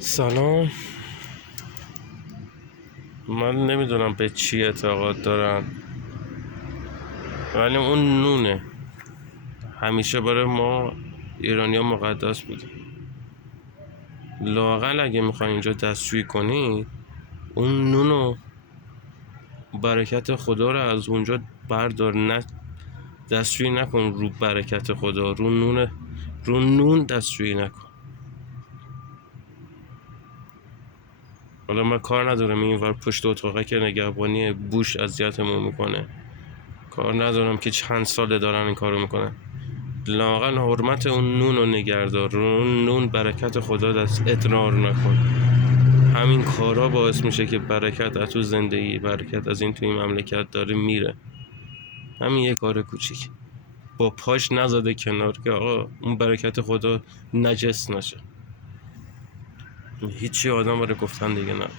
سلام. من نمیدونم به چی اعتقاد دارن، ولی اون نونه همیشه برای ما ایرانی‌ها مقدس بوده. لااقل اگه میخواین اینجا دستشویی کنی، اون نونو برکت خدا رو از اونجا بردار، نه دستشویی نکن رو برکت خدا، رو نون دستشویی نکن. حالا من کار ندارم اینور پشت اتاقه که نگهبانی بوش اذیتمون میکنه، کار ندارم که چند ساله دارن این کارو میکنن. لااقل حرمت اون نون رو نگهدار، اون نون برکت خدا دست ادرار نکن. همین کارا باعث میشه که برکت از تو زندگی، برکت از این توی مملکت داره میره. همین یه کار کوچیک با پاش نزده کنار که آقا اون برکت خدا نجس نشه. هیچی آدم برای گفتن دیگه نداره.